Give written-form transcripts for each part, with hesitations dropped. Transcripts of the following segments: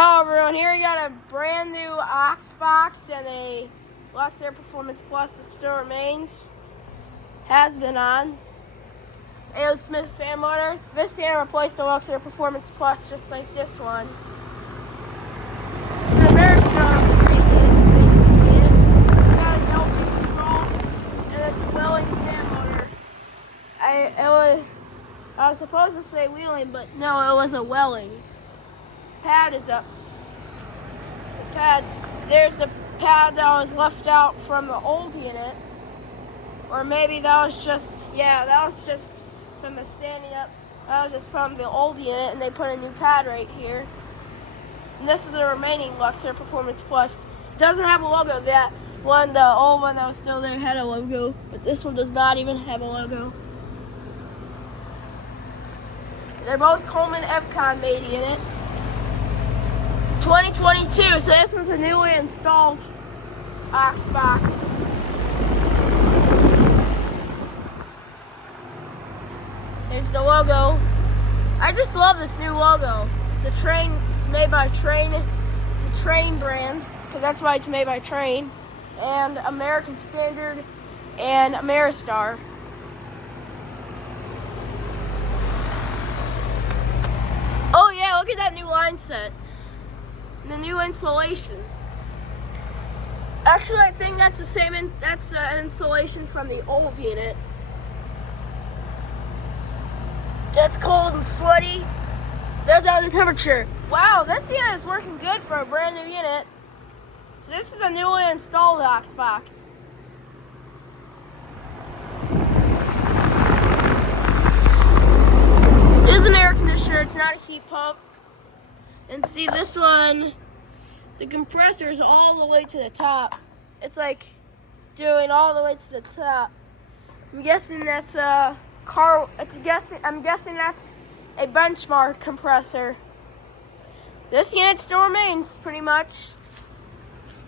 Hello everyone, here we got a brand new OxBox and a Lux Air Performance Plus that still remains. Has been on. A.O. Smith fan motor. This can replace the Lux Air Performance Plus just like this one. It's an American It's got a Delta scroll and it's a Welling fan motor. I was supposed to say wheeling, but no, it was a Welling. Pad is up. It's a pad. There's the pad that was left out from the old unit. Or maybe that was just from the standing up. That was just from the old unit and they put a new pad right here. And this is the remaining Lux Air Performance Plus. It doesn't have a logo. That one, the old one that was still there, had a logo. But this one does not even have a logo. They're both Coleman Evcon made units. 2022, so this one's a newly installed OxBox. There's the logo. I just love this new logo. It's a train, it's made by Train. It's a Train brand, because that's why it's made by Train. And American Standard and Ameristar. Oh yeah, look at that new line set. The new installation. Actually, I think that's the same. That's an installation from the old unit. That's cold and sweaty. That's out the temperature. Wow, this unit is working good for a brand new unit. So this is a newly installed OxBox. It is an air conditioner. It's not a heat pump. And see this one, the compressor is all the way to the top. It's like doing all the way to the top. I'm guessing that's I'm guessing that's a benchmark compressor. This unit still remains pretty much.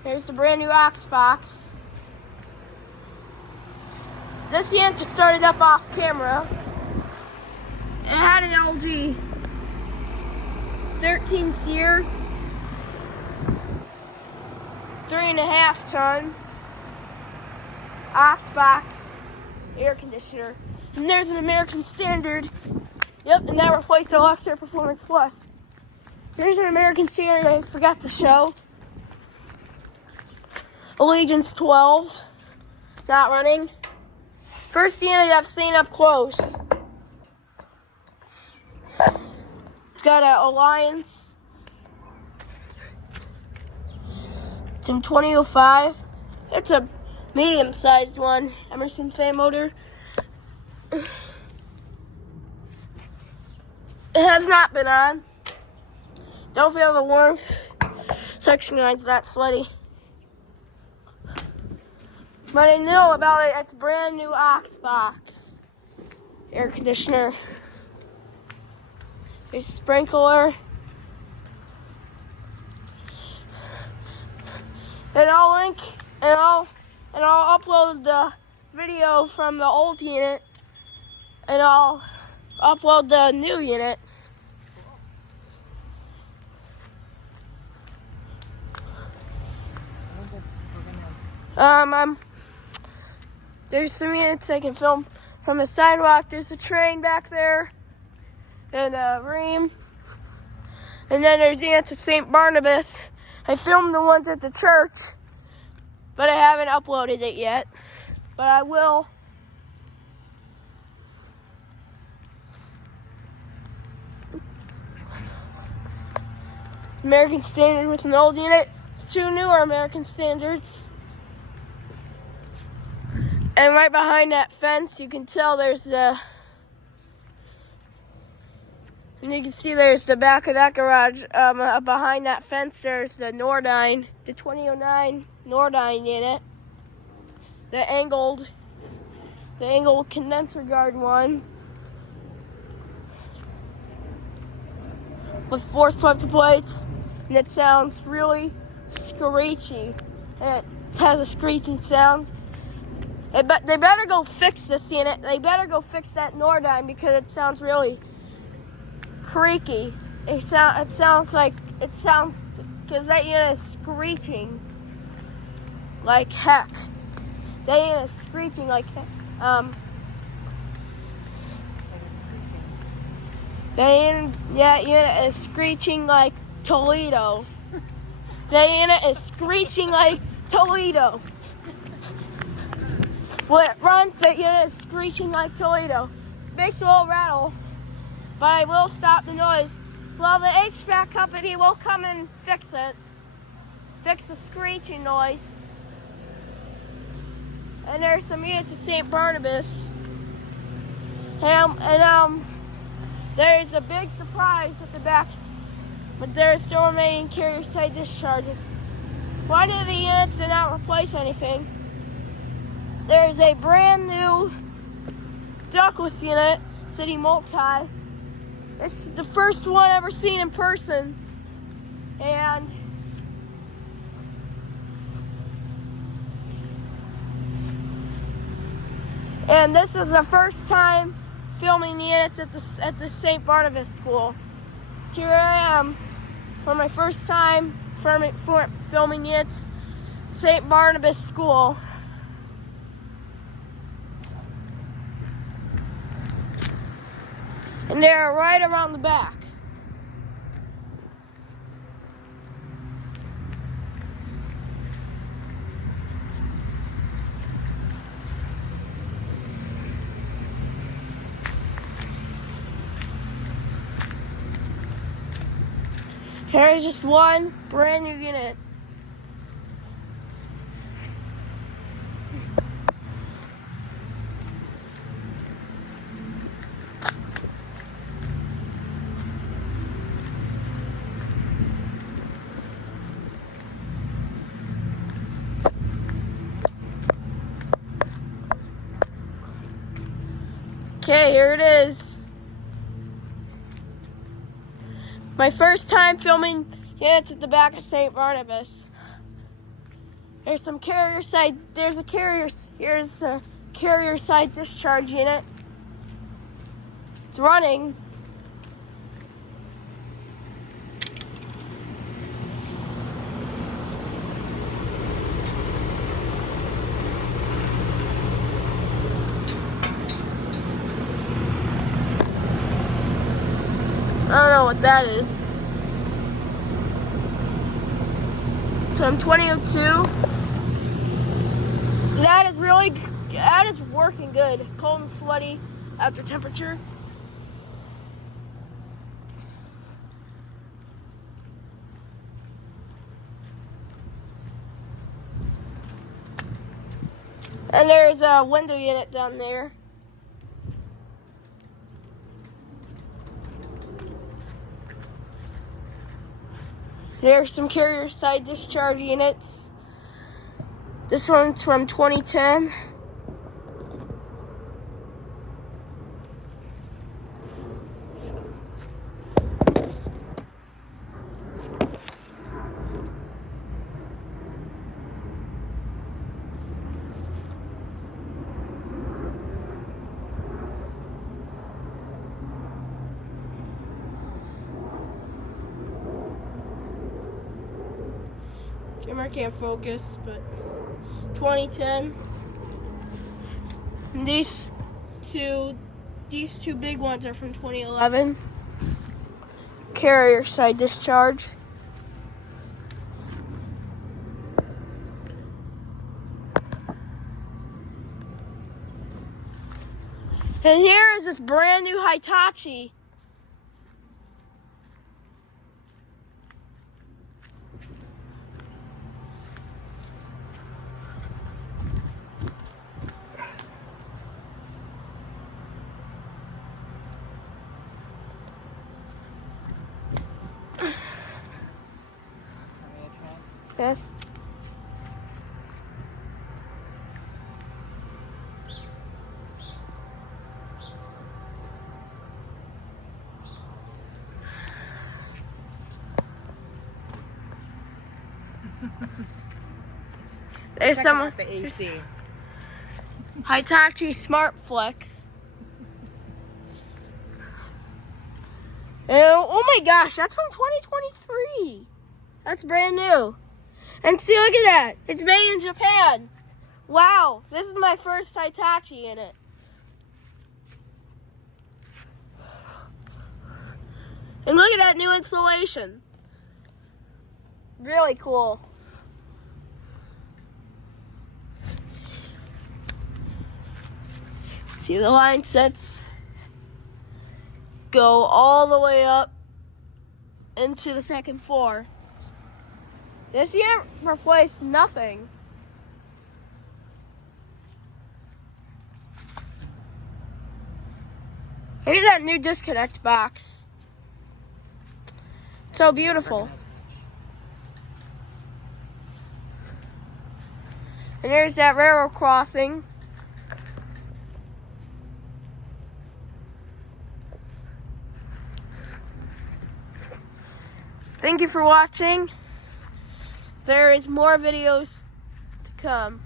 Here's the brand new OxBox. This unit just started up off camera. It had an LG 13 SEER, 3.5 ton OxBox air conditioner. And there's an American Standard. Yep, and that replaced the Lux Air Performance Plus. There's an American Standard I forgot to show. Allegiance 12, not running. First unit I've seen up close. It's got an Alliance. It's in 2005. It's a medium-sized one. Emerson fan motor. It has not been on. Don't feel the warmth. Section 9's not sweaty. But I know about it. It's a brand new OxBox air conditioner. There's a sprinkler. And I'll upload the video from the old unit and I'll upload the new unit. There's some units I can film from the sidewalk. There's a train back there. And a ream. And then there's units at St. Barnabas. I filmed the ones at the church, but I haven't uploaded it yet. But I will. It's American Standard with an old unit. It's two newer American Standards. And right behind that fence, you can tell there's the. And you can see there's the back of that garage. Behind that fence, there's the Nordine, the 2009 Nordine unit. The angled condenser guard one. With 4 swept plates. And it sounds really screechy. And it has a screeching sound. But they better go fix this unit. They better go fix that Nordine because it sounds really creaky. It sounds because that unit is screeching like heck. That unit is screeching like heck. That unit is screeching like Toledo. That unit is screeching like Toledo. When it runs, that unit is screeching like Toledo. Makes a little rattle, but I will stop the noise. Well, the HVAC company will come and fix it. Fix the screeching noise. And there's some units at St. Barnabas. And there's a big surprise at the back, but there are still remaining carrier side discharges. One of the units did not replace anything. There's a brand new ductless unit, City Multi. It's the first one ever seen in person. And this is the first time filming units at the St. Barnabas School. So here I am for my first time filming units at St. Barnabas School. And they're right around the back. Here's just one brand new unit. Okay, here it is. My first time filming units at the back of St. Barnabas. Here's some carrier side. Here's a carrier side discharge unit. It's running. I don't know what that is. So I'm 2002. That is working good. Cold and sweaty after temperature. And there's a window unit down there. There's some carrier side discharge units. This one's from 2010. Camera can't focus, but 2010. And these two big ones are from 2011. Carrier side discharge. And here is this brand new Hitachi. Yes. There's someone. The AC. Hitachi Smartflex. Oh my gosh, that's from 2023. That's brand new. And see, look at that. It's made in Japan. Wow, this is my first Hitachi in it. And look at that new installation. Really cool. See, the line sets go all the way up into the second floor. This unit replaced nothing. Look at that new disconnect box. It's so beautiful. And there's that railroad crossing. Thank you for watching. There is more videos to come.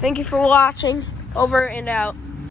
Thank you for watching. Over and out.